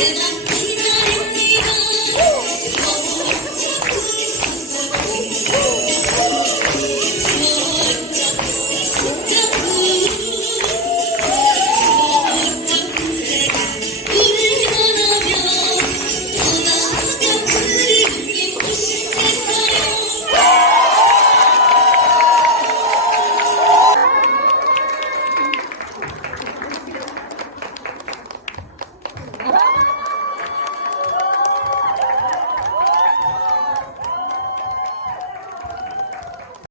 Amen.